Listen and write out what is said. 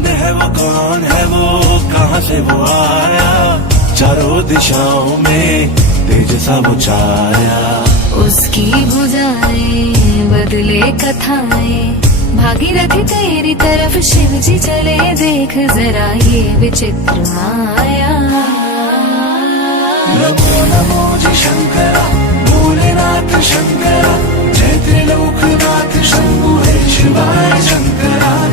कौन है वो कहाँ से वो आया, चारों दिशाओं में तेज सा वो छाया। उसकी भुजाएं बदले कथाएं, भागीरथी तेरी तरफ शिव जी चले, देख जरा ये विचित्र माया। नमो नमो जी शंकरा, भोलेनाथ शंकरा, जय त्रिलोकनाथ शंभु हे शिवाय।